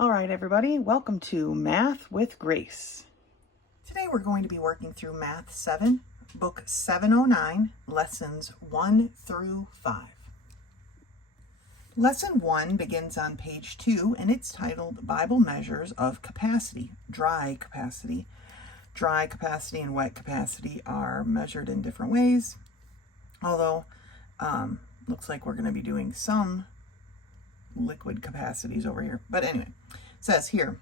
All right, everybody, welcome to Math with Grace. Today we're going to be working through Math 7, Book 709, Lessons 1 through 5. Lesson 1 begins on page 2, and it's titled Bible Measures of Capacity, Dry Capacity. Dry capacity and wet capacity are measured in different ways, although looks like we're going to be doing some liquid capacities over here. But anyway, it says here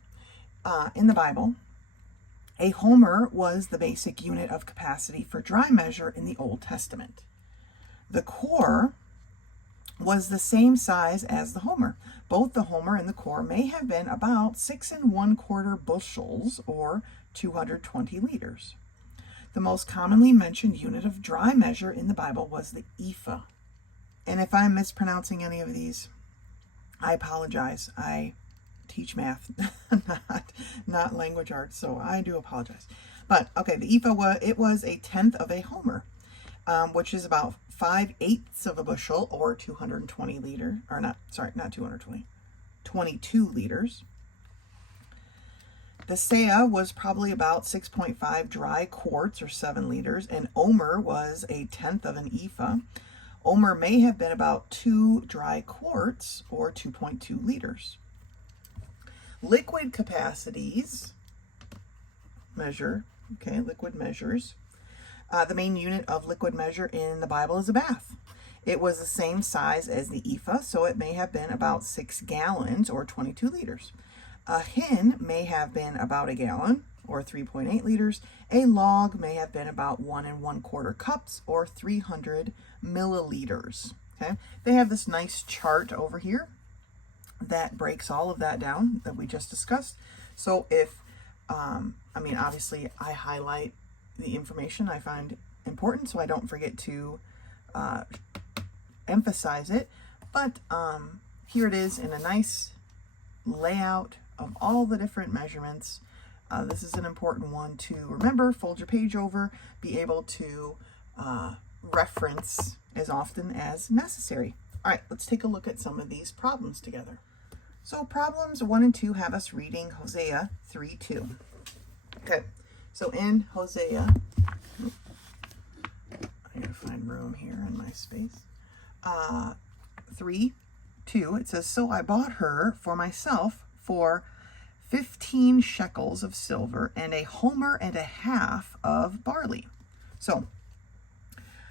in the Bible, a homer was the basic unit of capacity for dry measure in the Old Testament. The core was the same size as the homer. Both the homer and the core may have been about 6 1/4 bushels or 220 liters. The most commonly mentioned unit of dry measure in the Bible was the ephah. And if I'm mispronouncing any of these, I apologize. I teach math, not language arts, so I do apologize. But okay, the ephah was a tenth of a homer, which is about 5/8 of a bushel or 220 liter, or not 220, 22 liters. The seah was probably about 6.5 dry quarts or 7 liters, and omer was a tenth of an ephah. Omer may have been about 2 dry quarts or 2.2 liters. Liquid capacities liquid measures. The main unit of liquid measure in the Bible is a bath. It was the same size as the ephah, so it may have been about 6 gallons or 22 liters. A hin may have been about a gallon or 3.8 liters. A log may have been about 1 1/4 cups or 300 milliliters. Okay, they have this nice chart over here that breaks all of that down that we just discussed. So if, obviously I highlight the information I find important so I don't forget to emphasize it. But here it is in a nice layout of all the different measurements. This is an important one to remember. Fold your page over, be able to reference as often as necessary. All right, let's take a look at some of these problems together. So problems 1 and 2 have us reading Hosea 3:2. Okay, so in Hosea, I gotta find room here in my space. 3:2, it says, "So I bought her for myself for 15 shekels of silver and a homer and a half of barley." So,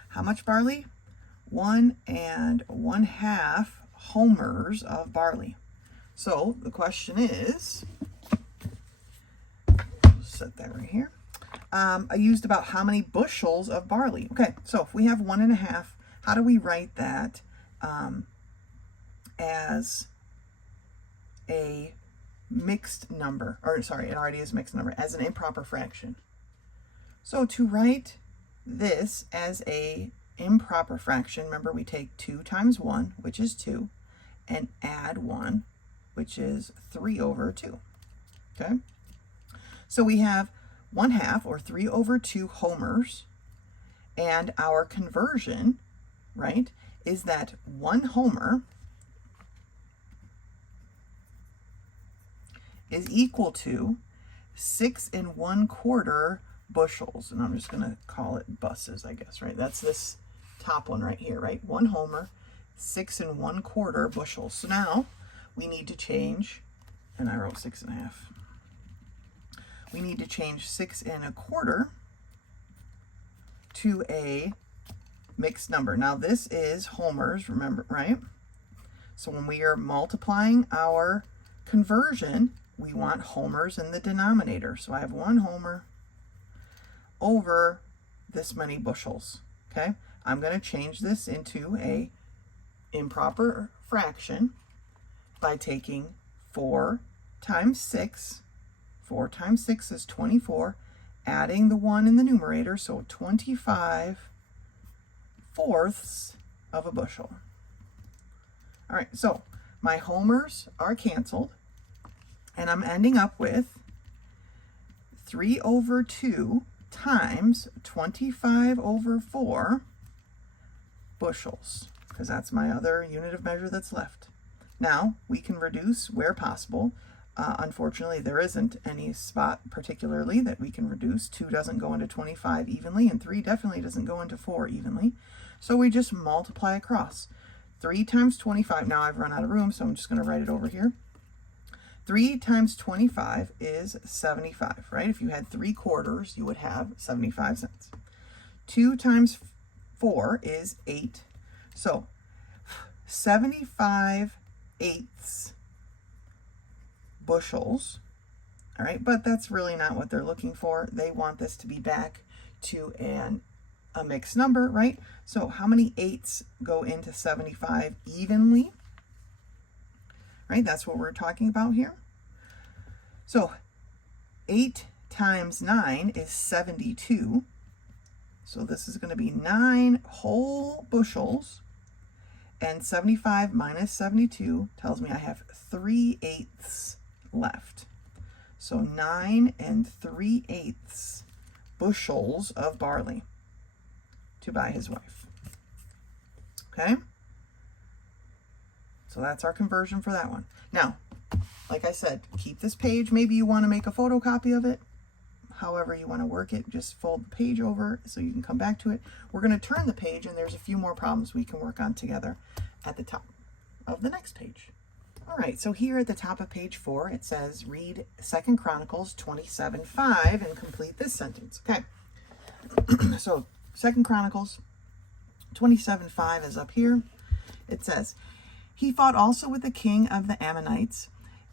how much barley? 1 1/2 homers of barley. So the question is, set that right here. I used about how many bushels of barley? Okay, so if we have 1 1/2, how do we write that as a mixed number? Or sorry, it already is a mixed number, as an improper fraction. So to write this as a improper fraction, remember we take 2 times 1, which is 2, and add 1, which is 3/2. Okay? So we have 1/2 or 3/2 homers, and our conversion, right, is that 1 homer is equal to 6 1/4 bushels. And I'm just going to call it buses, I guess, right? That's this top one right here, right? 1 homer, 6 1/4 bushels. So now we need to change, and I wrote 6 1/2. We need to change 6 1/4 to a mixed number. Now this is homers, remember, right? So when we are multiplying our conversion, we want homers in the denominator. So I have 1 homer over this many bushels. Okay, I'm going to change this into a improper fraction by taking 4 times 6. 4 times 6 is 24, adding the 1 in the numerator, so 25/4 of a bushel. All right, so my homers are canceled, and I'm ending up with 3/2 times 25/4 bushels, because that's my other unit of measure that's left. Now, we can reduce where possible. Unfortunately, there isn't any spot particularly that we can reduce. 2 doesn't go into 25 evenly, and 3 definitely doesn't go into 4 evenly. So we just multiply across. 3 times 25, now I've run out of room, so I'm just going to write it over here. 3 times 25 is 75, right? If you had 3 quarters, you would have 75 cents. 2 times 4 is 8. So 75 eighths bushels, all right? But that's really not what they're looking for. They want this to be back to a mixed number, right? So how many eighths go into 75 evenly? Right, that's what we're talking about here. So 8 times 9 is 72. So this is going to be 9 whole bushels. And 75 minus 72 tells me I have 3/8 left. So 9 3/8 bushels of barley to buy his wife. Okay? So that's our conversion for that one. Now, like I said, keep this page. Maybe you want to make a photocopy of it. However you want to work it, just fold the page over so you can come back to it. We're going to turn the page, and there's a few more problems we can work on together at the top of the next page. All right, so here at the top of page 4, it says, read 2 Chronicles 27:5 and complete this sentence. Okay, so 2 Chronicles 27:5 is up here. It says, he fought also with the king of the Ammonites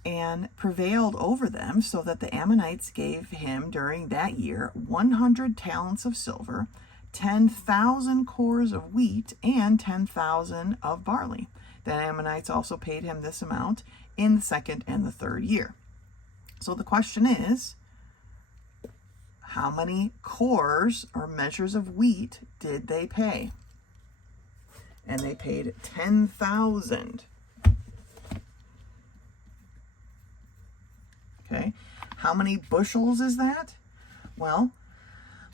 and prevailed over them, so that the Ammonites gave him during that year 100 talents of silver, 10,000 cores of wheat, and 10,000 of barley. The Ammonites also paid him this amount in the 2nd and the 3rd year. So the question is, how many cores or measures of wheat did they pay? And they paid 10,000. Okay, how many bushels is that? Well,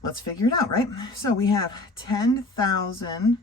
let's figure it out, right? So we have 10,000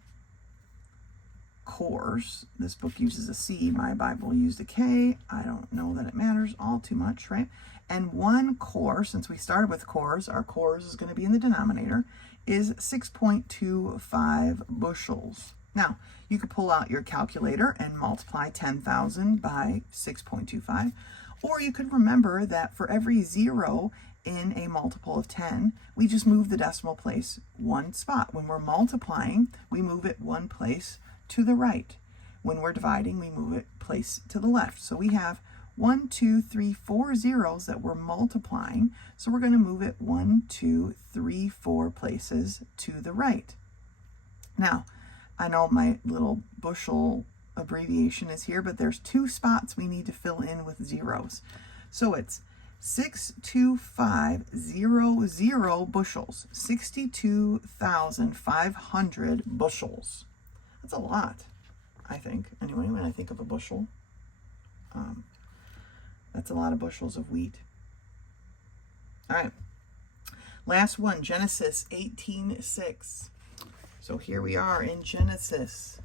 cores. This book uses a C. My Bible used a K. I don't know that it matters all too much, right? And 1 core, since we started with cores, our cores is going to be in the denominator, is 6.25 bushels. Now, you could pull out your calculator and multiply 10,000 by 6.25. Or you could remember that for every 0 in a multiple of 10, we just move the decimal place 1 spot. When we're multiplying, we move it 1 place to the right. When we're dividing, we move it place to the left. So we have 1, 2, 3, 4 zeros that we're multiplying. So we're going to move it 1, 2, 3, 4 places to the right. Now, I know my little bushel abbreviation is here, but there's 2 spots we need to fill in with zeros. So it's 62500 bushels, 62,500 bushels. That's a lot, I think. Anyway, when I think of a bushel, that's a lot of bushels of wheat. All right, last one, Genesis 18:6. So here we are in Genesis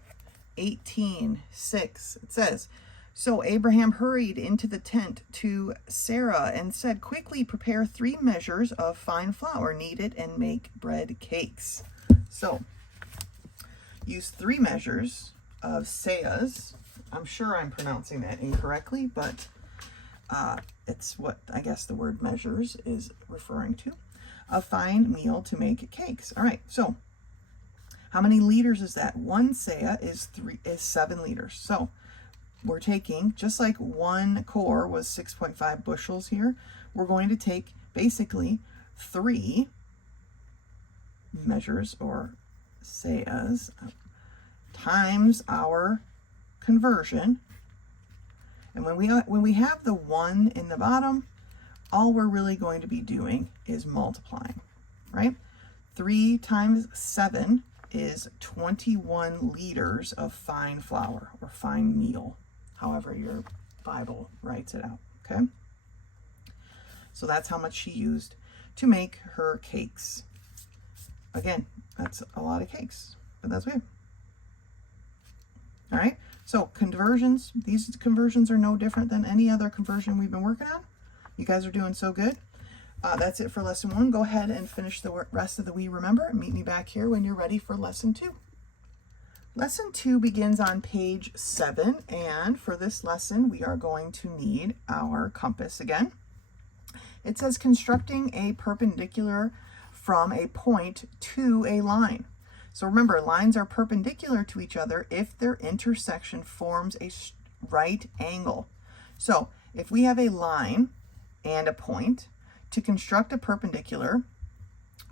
18:6. It says, so Abraham hurried into the tent to Sarah and said, quickly prepare 3 measures of fine flour, knead it, and make bread cakes. So use 3 measures of seahs. I'm sure I'm pronouncing that incorrectly, but it's what I guess the word measures is referring to. A fine meal to make cakes. All right, so how many liters is that? 1 seah is 7 liters. So we're taking, just like 1 core was 6.5 bushels here, we're going to take basically 3 measures or seahs times our conversion. And when we have the 1 in the bottom, all we're really going to be doing is multiplying, right? 3 times 7 is 21 liters of fine flour or fine meal, however your Bible writes it out, okay? So that's how much she used to make her cakes. Again, that's a lot of cakes, but that's okay. All right, So conversions, these conversions are no different than any other conversion we've been working on. You guys are doing so good. That's it for lesson 1. Go ahead and finish the rest of the We Remember and meet me back here when you're ready for lesson 2. Lesson 2 begins on page 7, and for this lesson we are going to need our compass again. It says constructing a perpendicular from a point to a line. So remember, lines are perpendicular to each other if their intersection forms a right angle. So if we have a line and a point, to construct a perpendicular,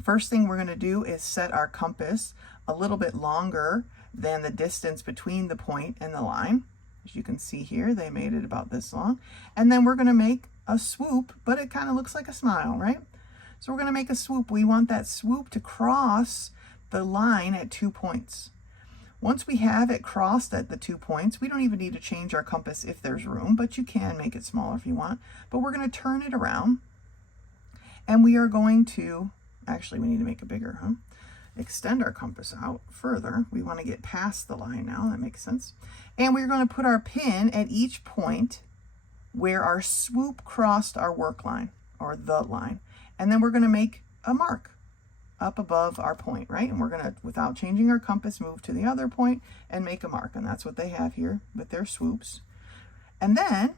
first thing we're going to do is set our compass a little bit longer than the distance between the point and the line. As you can see here, they made it about this long. And then we're going to make a swoop, but it kind of looks like a smile, right? So we're going to make a swoop. We want that swoop to cross the line at 2 points. Once we have it crossed at the 2 points, we don't even need to change our compass if there's room, but you can make it smaller if you want. But we're going to turn it around, and we are going to, actually we need to make it bigger, extend our compass out further. We want to get past the line now, that makes sense. And we're going to put our pin at each point where our swoop crossed our work line, or the line. And then we're going to make a mark up above our point, right? And we're going to, without changing our compass, move to the other point and make a mark. And that's what they have here with their swoops. And then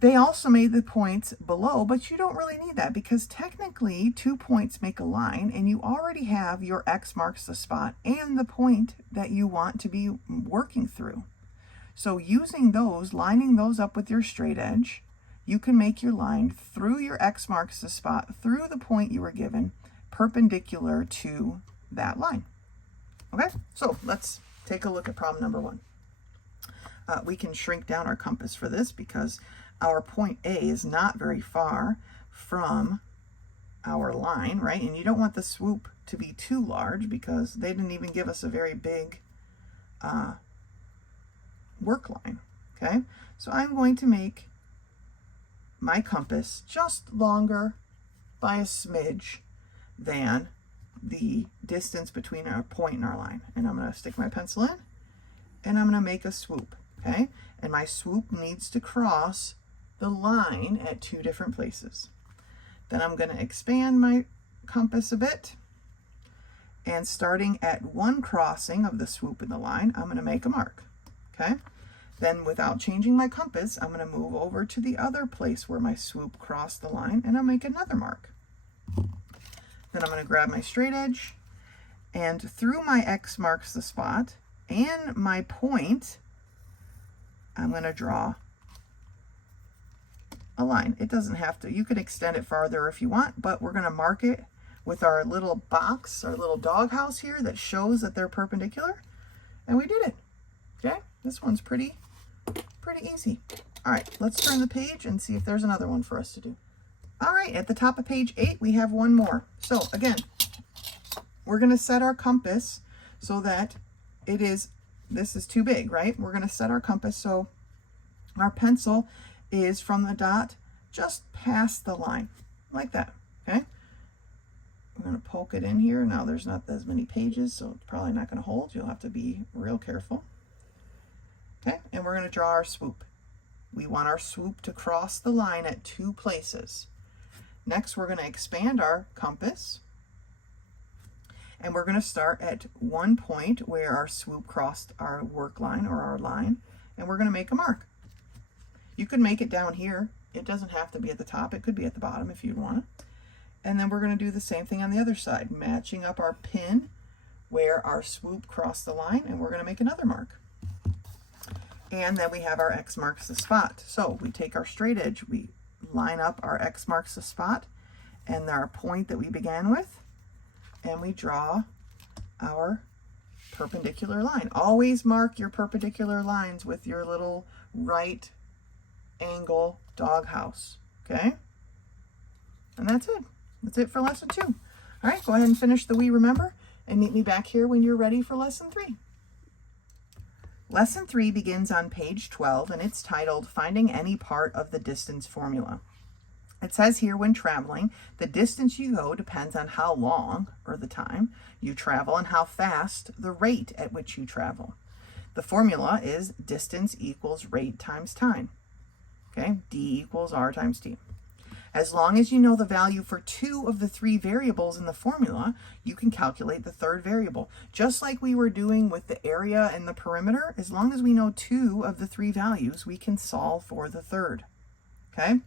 they also made the points below, but you don't really need that because technically 2 points make a line, and you already have your X marks the spot and the point that you want to be working through. So using those, lining those up with your straight edge, you can make your line through your X marks the spot, through the point you were given, perpendicular to that line. Okay, so let's take a look at problem number 1. We can shrink down our compass for this because our point A is not very far from our line, right? And you don't want the swoop to be too large because they didn't even give us a very big work line, okay? So I'm going to make my compass just longer by a smidge than the distance between our point and our line. And I'm going to stick my pencil in, and I'm going to make a swoop, okay? And my swoop needs to cross the line at 2 different places. Then I'm going to expand my compass a bit, and starting at one crossing of the swoop in the line, I'm going to make a mark, okay? Then without changing my compass, I'm going to move over to the other place where my swoop crossed the line, and I'll make another mark. Then I'm going to grab my straight edge, and through my X marks the spot and my point, I'm going to draw a line. It doesn't have to. You could extend it farther if you want, but we're going to mark it with our little box, our little doghouse here that shows that they're perpendicular, and we did it. Okay, this one's pretty easy. All right, let's turn the page and see if there's another one for us to do. All right, at the top of page 8, we have one more. So again, we're going to set our compass so that this is too big, right? We're going to set our compass so our pencil is from the dot just past the line, like that, okay? We're going to poke it in here. Now there's not as many pages, so it's probably not going to hold. You'll have to be real careful. Okay, and we're going to draw our swoop. We want our swoop to cross the line at 2 places. Next, we're going to expand our compass, and we're going to start at one point where our swoop crossed our work line or our line, and we're going to make a mark. You could make it down here. It doesn't have to be at the top. It could be at the bottom if you'd want it. And then we're going to do the same thing on the other side, matching up our pin where our swoop crossed the line, and we're going to make another mark. And then we have our X marks the spot. So we take our straight edge, we line up our X marks the spot and our point that we began with, and we draw our perpendicular line. Always mark your perpendicular lines with your little right angle doghouse, okay? And that's it. That's it for lesson 2. All right, go ahead and finish the We Remember and meet me back here when you're ready for lesson 3. Lesson 3 begins on page 12, and it's titled Finding Any Part of the Distance Formula. It says here, when traveling, the distance you go depends on how long, or the time, you travel and how fast, the rate at which you travel. The formula is distance equals rate times time. Okay, D equals R times T. As long as you know the value for 2 of the 3 variables in the formula, you can calculate the third variable. Just like we were doing with the area and the perimeter, as long as we know 2 of the 3 values, we can solve for the third. Okay,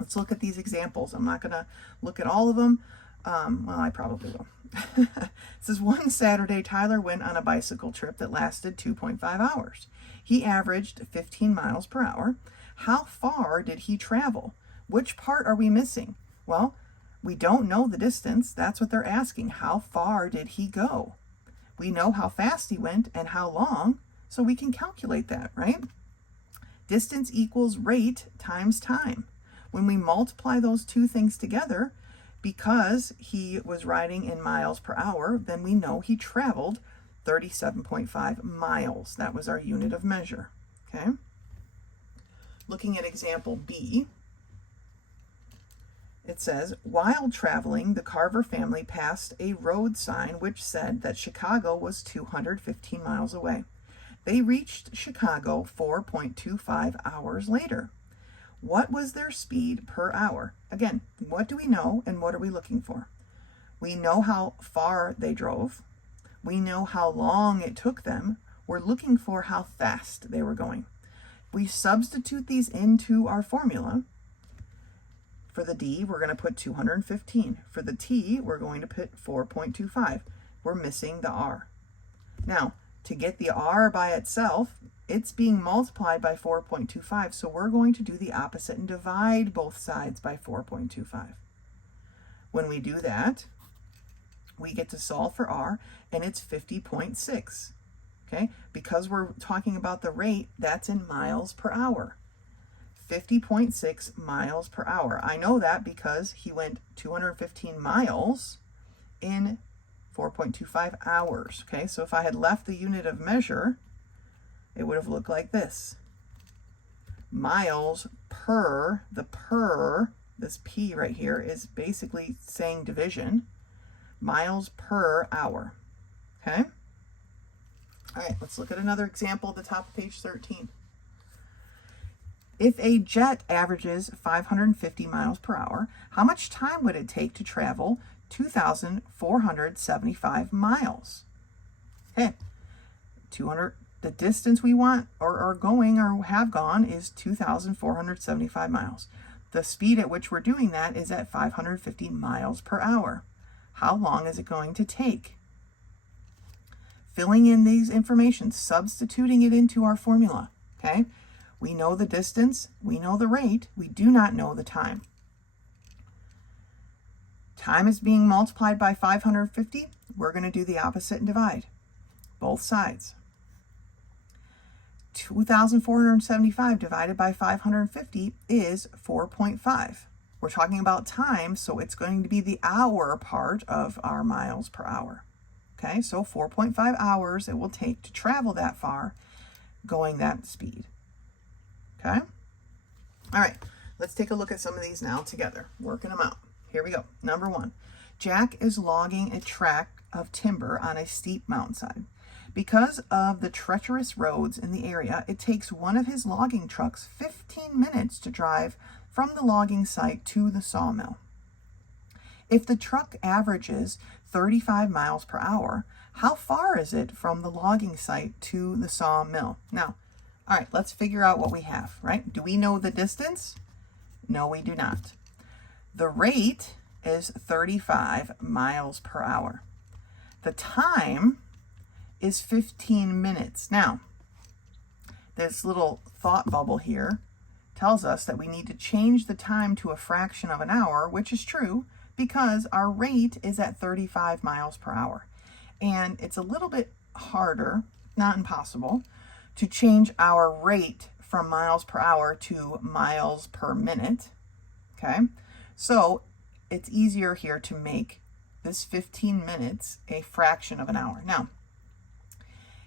let's look at these examples. I'm not going to look at all of them. Well, I probably will. It says, one Saturday, Tyler went on a bicycle trip that lasted 2.5 hours. He averaged 15 miles per hour. How far did he travel? Which part are we missing? Well, we don't know the distance. That's what they're asking. How far did he go? We know how fast he went and how long, so we can calculate that, right? Distance equals rate times time. When we multiply those two things together, because he was riding in miles per hour, then we know he traveled 37.5 miles. That was our unit of measure, okay? Looking at example B, it says, while traveling, the Carver family passed a road sign which said that Chicago was 215 miles away. They reached Chicago 4.25 hours later. What was their speed per hour? Again, what do we know and what are we looking for? We know how far they drove. We know how long it took them. We're looking for how fast they were going. We substitute these into our formula. For the D, we're going to put 215. For the T, we're going to put 4.25. We're missing the R. Now, to get the R by itself, it's being multiplied by 4.25, so we're going to do the opposite and divide both sides by 4.25. When we do that, we get to solve for R, and it's 50.6. Okay, because we're talking about the rate, that's in miles per hour. 50.6 miles per hour. I know that because he went 215 miles in 4.25 hours. Okay, so if I had left the unit of measure, it would have looked like this. Miles per, this P right here is basically saying division. Miles per hour. Okay? All right, let's look at another example at the top of page 13. If a jet averages 550 miles per hour, how much time would it take to travel 2,475 miles? Okay, the distance we want or are going or have gone is 2,475 miles. The speed at which we're doing that is at 550 miles per hour. How long is it going to take? Filling in these information, substituting it into our formula, okay? We know the distance, we know the rate, we do not know the time. Time is being multiplied by 550. We're going to do the opposite and divide both sides. 2,475 divided by 550 is 4.5. We're talking about time, so it's going to be the hour part of our miles per hour. Okay, so 4.5 hours it will take to travel that far going that speed. Okay? All right, let's take a look at some of these now together, working them out. Here we go. Number 1, Jack is logging a tract of timber on a steep mountainside. Because of the treacherous roads in the area, it takes one of his logging trucks 15 minutes to drive from the logging site to the sawmill. If the truck averages 35 miles per hour, how far is it from the logging site to the sawmill? Now, all right, let's figure out what we have, right? Do we know the distance? No, we do not. The rate is 35 miles per hour. The time is 15 minutes. Now, this little thought bubble here tells us that we need to change the time to a fraction of an hour, which is true because our rate is at 35 miles per hour. And it's a little bit harder, not impossible, to change our rate from miles per hour to miles per minute. Okay, so it's easier here to make this 15 minutes a fraction of an hour. Now,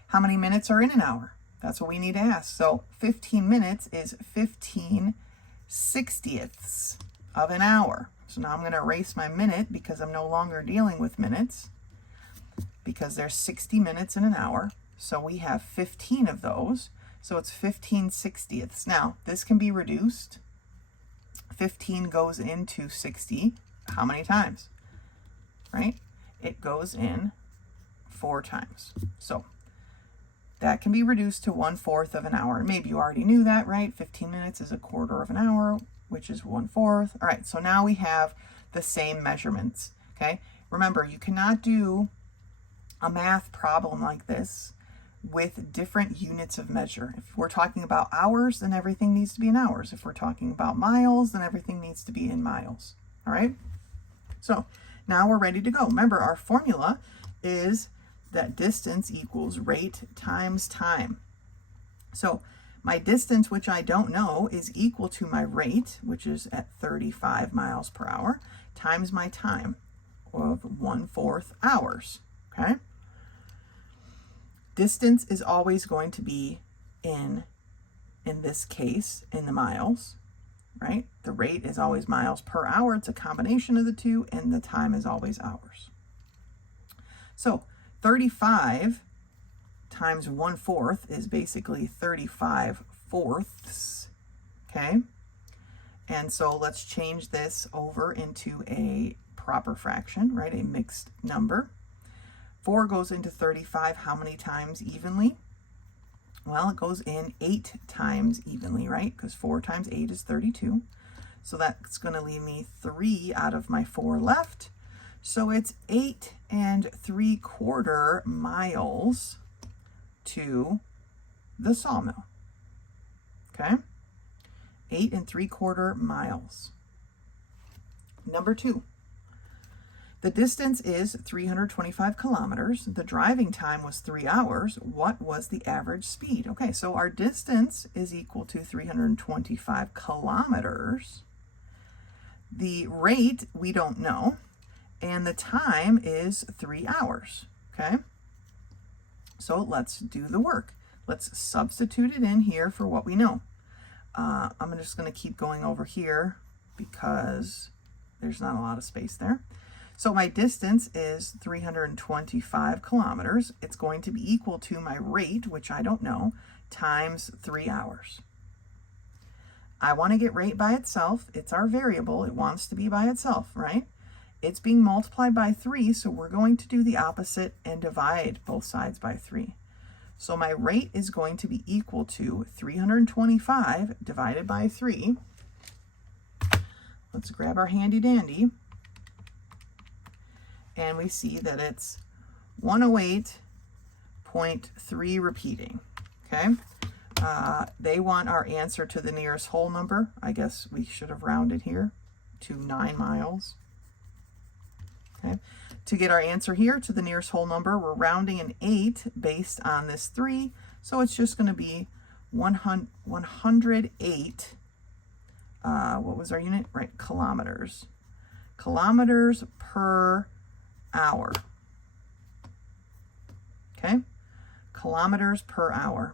how many minutes are in an hour? That's what we need to ask. So 15 minutes is 15/60ths of an hour. So now I'm going to erase my minute because I'm no longer dealing with minutes because there's 60 minutes in an hour. So we have 15 of those. So it's 15/60ths. Now, this can be reduced. 15 goes into 60 how many times? Right? It goes in 4 times. So that can be reduced to 1/4 of an hour. Maybe you already knew that, right? 15 minutes is 1/4 of an hour, which is 1/4. All right, so now we have the same measurements, okay? Remember, you cannot do a math problem like this with different units of measure. If we're talking about hours, then everything needs to be in hours. If we're talking about miles, then everything needs to be in miles, all right? So now we're ready to go. Remember, our formula is that distance equals rate times time. So my distance, which I don't know, is equal to my rate, which is at 35 miles per hour, times my time of 1/4 hours, okay? Distance is always going to be in this case, in the miles, right? The rate is always miles per hour. It's a combination of the two, and the time is always hours. So 35 times 1/4 is basically 35/4, okay? And so let's change this over into a proper fraction, right? A mixed number. 4 goes into 35 how many times evenly? Well, it goes in 8 times evenly, right? Because 4 times 8 is 32. So that's going to leave me 3 out of my 4 left. So it's 8 3/4 miles to the sawmill. Okay? 8 3/4 miles. Number 2. The distance is 325 kilometers. The driving time was 3 hours. What was the average speed? Okay, so our distance is equal to 325 kilometers. The rate, we don't know. And the time is 3 hours, okay? So let's do the work. Let's substitute it in here for what we know. I'm just going to keep going over here because there's not a lot of space there. So my distance is 325 kilometers. It's going to be equal to my rate, which I don't know, times 3 hours. I want to get rate by itself. It's our variable. It wants to be by itself, right? It's being multiplied by 3, so we're going to do the opposite and divide both sides by 3. So my rate is going to be equal to 325 divided by 3. Let's grab our handy dandy. And we see that it's 108.3 repeating, okay? They want our answer to the nearest whole number. I guess we should have rounded here to 9 miles. Okay. To get our answer here to the nearest whole number, we're rounding an 8 based on this 3. So it's just going to be 108, what was our unit? Right, kilometers. Kilometers per hour. Okay, kilometers per hour.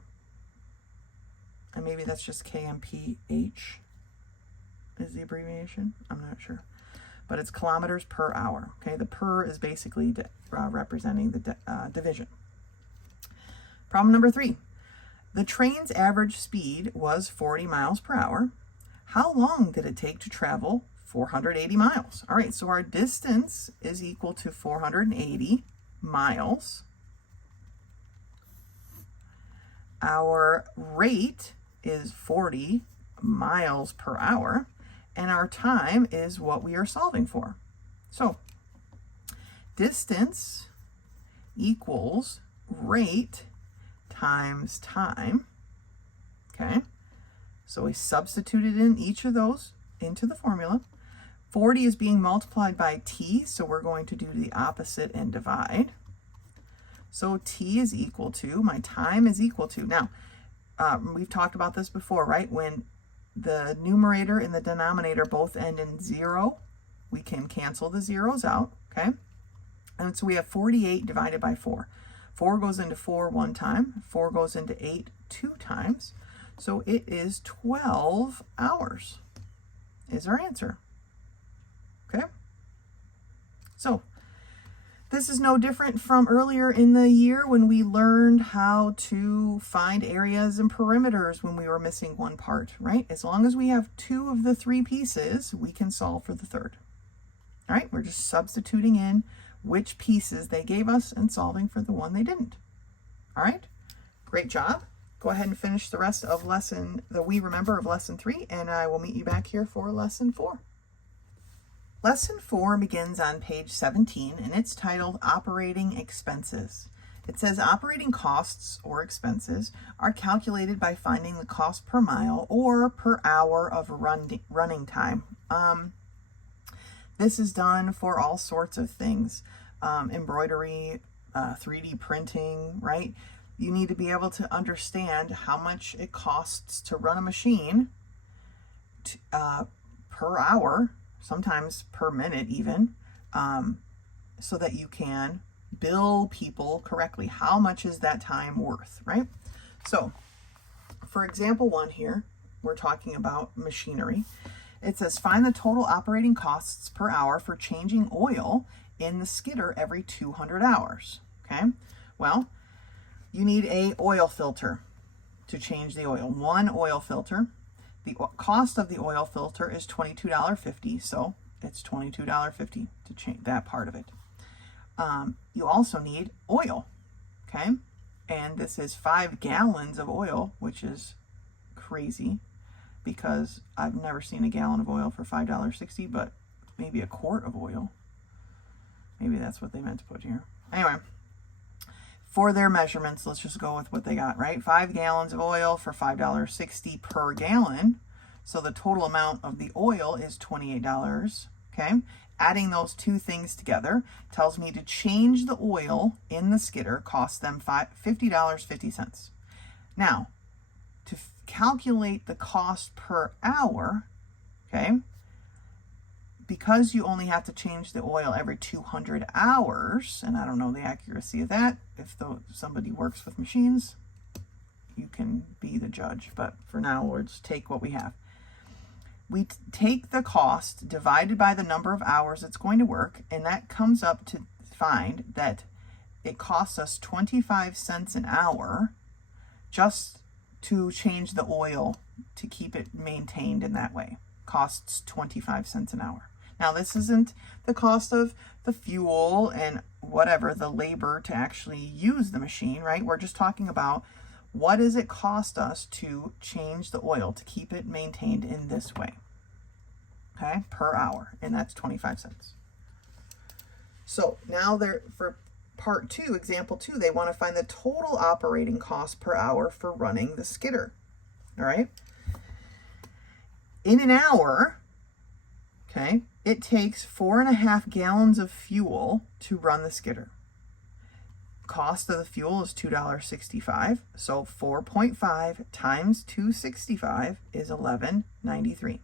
And maybe that's just KMPH is the abbreviation. I'm not sure. But it's kilometers per hour. Okay, the per is basically representing the division. Problem number 3. The train's average speed was 40 miles per hour. How long did it take to travel 480 miles? All right, so our distance is equal to 480 miles. Our rate is 40 miles per hour. And our time is what we are solving for. So distance equals rate times time. Okay, so we substituted in each of those into the formula. 40 is being multiplied by t, so we're going to do the opposite and divide. So t is equal to, my time is equal to, now we've talked about this before, right? When the numerator and the denominator both end in 0, we can cancel the zeros out, okay? And so we have 48 divided by 4. 4 goes into 4 one time. 4 goes into 8 2 times. So it is 12 hours is our answer, okay? So This is no different from earlier in the year when we learned how to find areas and perimeters when we were missing one part, right? As long as we have 2 of the 3 pieces, we can solve for the third. All right, we're just substituting in which pieces they gave us and solving for the one they didn't. All right, great job. Go ahead and finish the rest of the We Remember of lesson 3, and I will meet you back here for lesson 4. Lesson 4 begins on page 17, and it's titled Operating Expenses. It says operating costs or expenses are calculated by finding the cost per mile or per hour of running time. This is done for all sorts of things, embroidery, 3D printing, right? You need to be able to understand how much it costs to run a machine per hour, sometimes per minute even, so that you can bill people correctly. How much is that time worth, right? So for example 1 here, we're talking about machinery. It says find the total operating costs per hour for changing oil in the skidder every 200 hours. Okay, well, you need a oil filter to change the oil. 1 oil filter. The cost of the oil filter is $22.50, so it's $22.50 to change that part of it. You also need oil, okay? And this is 5 gallons of oil, which is crazy because I've never seen a gallon of oil for $5.60, but maybe a quart of oil. Maybe that's what they meant to put here. Anyway, for their measurements, let's just go with what they got, right? 5 gallons of oil for $5.60 per gallon. So the total amount of the oil is $28, okay? Adding those 2 things together tells me to change the oil in the skidder costs them $50.50. Now, to calculate the cost per hour, okay, because you only have to change the oil every 200 hours, and I don't know the accuracy of that. If somebody works with machines, you can be the judge. But for now, let's take what we have. We take the cost divided by the number of hours it's going to work, and that comes up to find that it costs us 25 cents an hour just to change the oil to keep it maintained in that way. Costs 25 cents an hour. Now, this isn't the cost of the fuel and whatever, the labor to actually use the machine, right? We're just talking about what does it cost us to change the oil to keep it maintained in this way, okay, per hour, and that's 25 cents. So now for part 2, example 2, they want to find the total operating cost per hour for running the skidder, all right? In an hour, okay, it takes 4.5 gallons of fuel to run the skidder. Cost of the fuel is $2.65, so 4.5 times 265 is $11.93.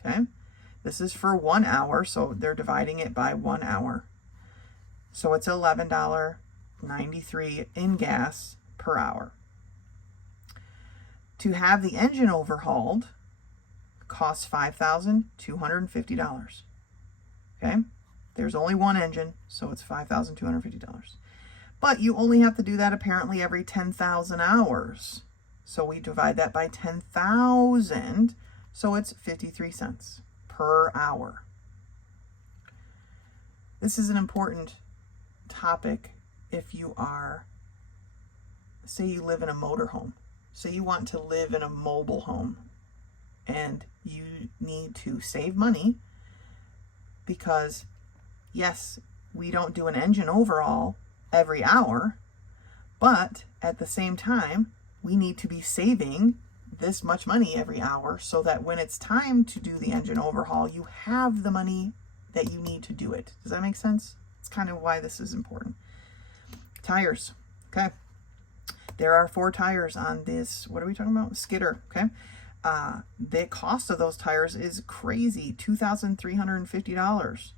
Okay, this is for 1 hour, so they're dividing it by 1 hour. So it's $11.93 in gas per hour. To have the engine overhauled costs $5,250. Okay, there's only 1 engine, so it's $5,250. But you only have to do that apparently every 10,000 hours. So we divide that by 10,000, so it's 53 cents per hour. This is an important topic if you are, say you live in a motorhome. Say you want to live in a mobile home and you need to save money because, yes, we don't do an engine overhaul every hour, but at the same time, we need to be saving this much money every hour so that when it's time to do the engine overhaul, you have the money that you need to do it. Does that make sense? It's kind of why this is important. Tires, okay. There are 4 tires on this, what are we talking about? Skidder, okay. The cost of those tires is crazy, $2,350.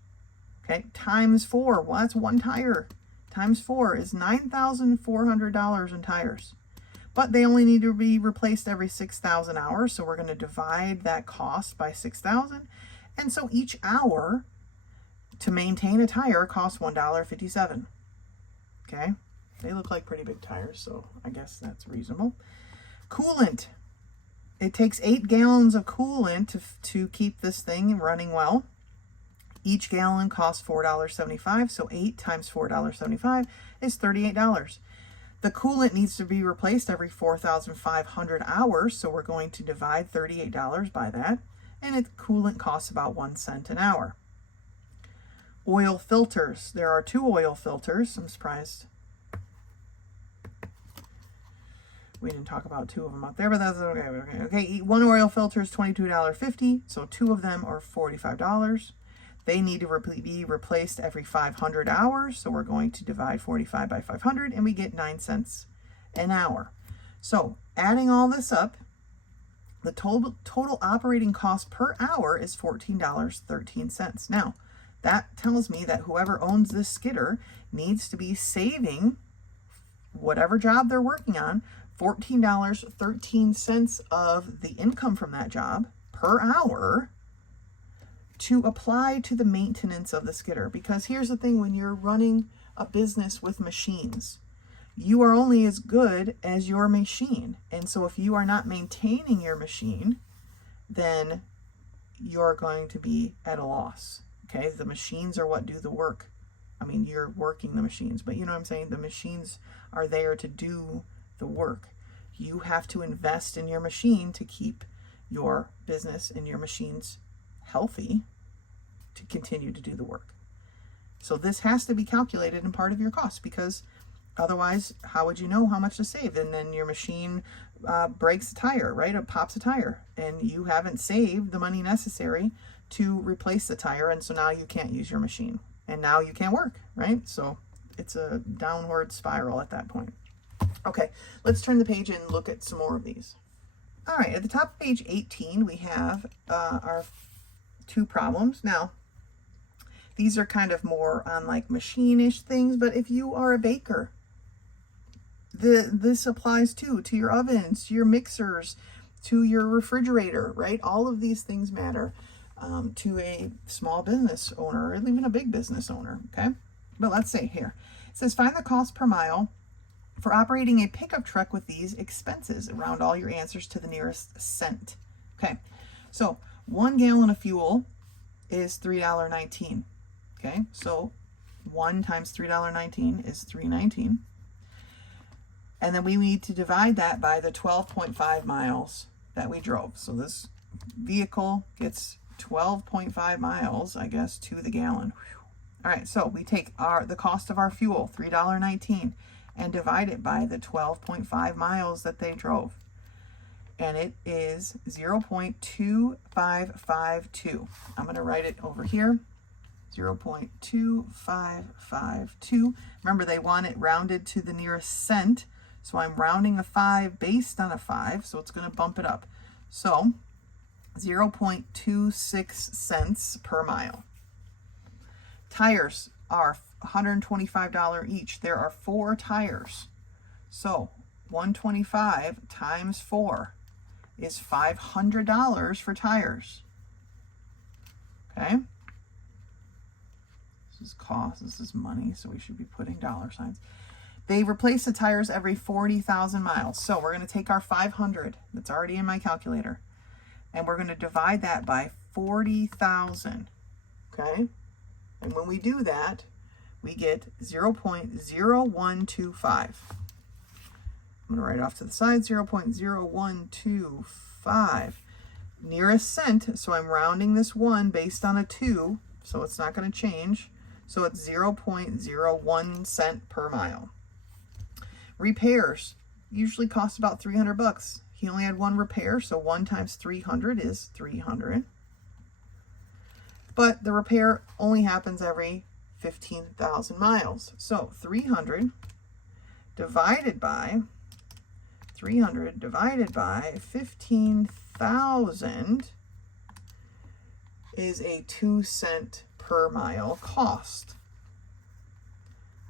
Okay, times 4, well, that's 1 tire. Times 4 is $9,400 in tires. But they only need to be replaced every 6,000 hours, so we're going to divide that cost by 6,000. And so each hour, to maintain a tire costs $1.57. Okay, they look like pretty big tires, so I guess that's reasonable. Coolant. It takes 8 gallons of coolant to keep this thing running well. Each gallon costs $4.75, so 8 times $4.75 is $38. The coolant needs to be replaced every 4,500 hours, so we're going to divide $38 by that, and coolant costs about 1 cent an hour. Oil filters. There are 2 oil filters. I'm surprised we didn't talk about 2 of them out there, but that's okay. Okay, 1 oil filter is $22.50, so 2 of them are $45. They need to be replaced every 500 hours, so we're going to divide 45 by 500, and we get 9 cents an hour. So adding all this up, the total operating cost per hour is $14.13. Now, that tells me that whoever owns this skidder needs to be saving whatever job they're working on, $14.13 of the income from that job per hour to apply to the maintenance of the skidder. Because here's the thing, when you're running a business with machines, you are only as good as your machine. And so if you are not maintaining your machine, then you're going to be at a loss. Okay, the machines are what do the work. I mean, you're working the machines, but you know what I'm saying? The machines are there to do the work. You have to invest in your machine to keep your business and your machines healthy to continue to do the work. So this has to be calculated in part of your cost, because otherwise, how would you know how much to save? And then your machine breaks a tire, right? It pops a tire, and you haven't saved the money necessary to replace the tire, and so now you can't use your machine, and now you can't work, right? So it's a downward spiral at that point. Okay, let's turn the page and look at some more of these. All right, at the top of page 18, we have our 2 problems. Now, these are kind of more on like machine-ish things, but if you are a baker, this applies too, to your ovens, to your mixers, to your refrigerator, right? All of these things matter to a small business owner or even a big business owner, okay? But let's say here, it says find the cost per mile for operating a pickup truck with these expenses. Round all your answers to the nearest cent. Okay, so 1 gallon of fuel is $3.19. Okay, so 1 times $3.19 is $3.19. And then we need to divide that by the 12.5 miles that we drove. So this vehicle gets 12.5 miles, I guess, to the gallon. Whew. All right, so we take the cost of our fuel, $3.19, and divide it by the 12.5 miles that they drove. And it is 0.2552. I'm going to write it over here, 0.2552. Remember, they want it rounded to the nearest cent, so I'm rounding a 5 based on a 5, so it's going to bump it up. So 0.26 cents per mile. Tires are $125 each. There are 4 tires. So 125 times 4 is $500 for tires. Okay? This is cost, this is money, so we should be putting dollar signs. They replace the tires every 40,000 miles. So we're going to take our 500 that's already in my calculator, and we're going to divide that by 40,000. Okay? And when we do that, we get 0.0125. I'm going to write off to the side, 0.0125. Nearest cent, so I'm rounding this 1 based on a 2, so it's not going to change. So it's 0.01 cent per mile. Repairs usually cost about $300. He only had 1 repair, so 1 times 300 is 300. But the repair only happens every 15,000 miles. So 300 divided by 15,000 is a 2 cent per mile cost.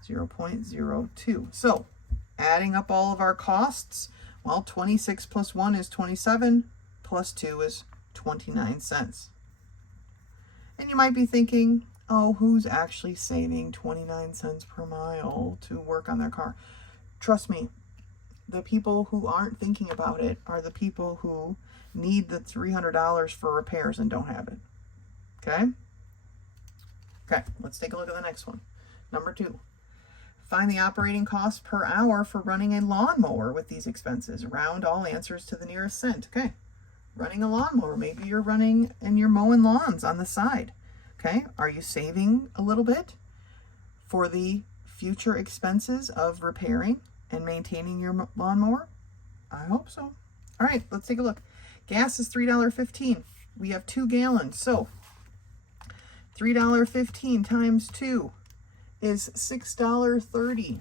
0.02. So adding up all of our costs, well, 26 plus 1 is 27, plus 2 is 29 cents. And you might be thinking, oh, who's actually saving 29 cents per mile to work on their car? Trust me, the people who aren't thinking about it are the people who need the $300 for repairs and don't have it. Okay? Okay, let's take a look at the next one. Number 2. Find the operating cost per hour for running a lawnmower with these expenses. Round all answers to the nearest cent. Okay, running a lawnmower. Maybe you're running and you're mowing lawns on the side. Okay, are you saving a little bit for the future expenses of repairing and maintaining your lawnmower? I hope so. All right, let's take a look. Gas is $3.15. We have 2 gallons. So $3.15 times 2 is $6.30.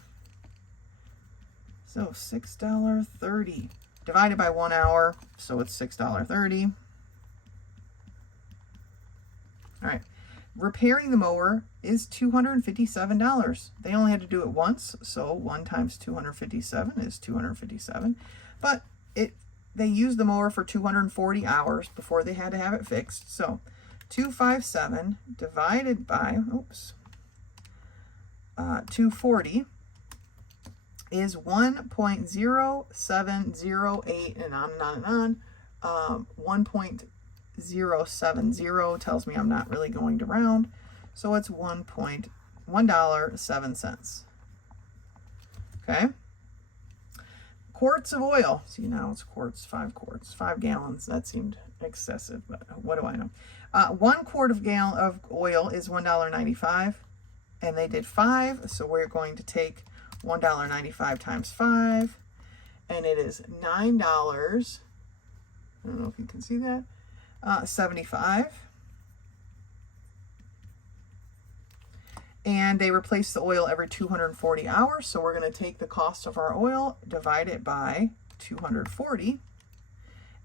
So $6.30 divided by 1 hour. So it's $6.30. All right. Repairing the mower is $257. They only had to do it once, so 1 times 257 is 257. But they used the mower for 240 hours before they had to have it fixed. So 257 divided by 240 is 1.0708, and on and on and on. 1.070 tells me I'm not really going to round, so it's $1.07. Okay. Quarts of oil. See, now it's quarts, 5 quarts, 5 gallons. That seemed excessive, but what do I know? 1 quart of oil is $1.95, and they did 5, so we're going to take $1.95 times 5, and it is $9. I don't know if you can see that. 75. And they replace the oil every 240 hours. So we're going to take the cost of our oil, divide it by 240,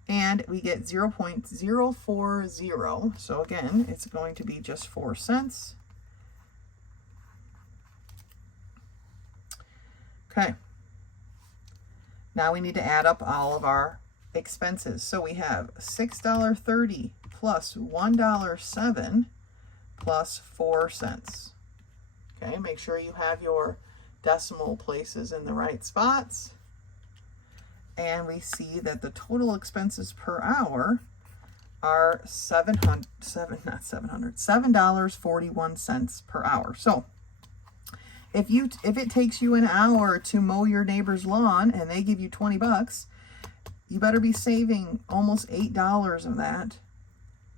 and we get 0.040. So again, it's going to be just 4 cents. Okay. Now we need to add up all of our expenses. So we have $6.30 plus $1.07 plus 4 cents. Okay, make sure you have your decimal places in the right spots. And we see that the total expenses per hour are $7.41 per hour. So if it takes you an hour to mow your neighbor's lawn and they give you 20 bucks, you better be saving almost $8 of that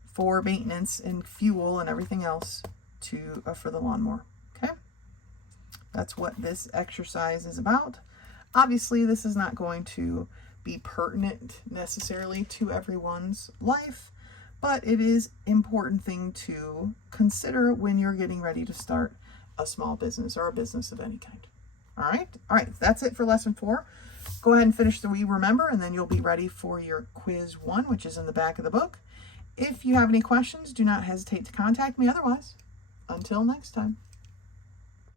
for maintenance and fuel and everything else for the lawnmower. Okay, that's what this exercise is about. Obviously, this is not going to be pertinent necessarily to everyone's life, but it is an important thing to consider when you're getting ready to start a small business or a business of any kind. All right, that's it for lesson 4. Go ahead and finish the We Remember, and then you'll be ready for your quiz 1, which is in the back of the book. If you have any questions, do not hesitate to contact me. Otherwise, until next time.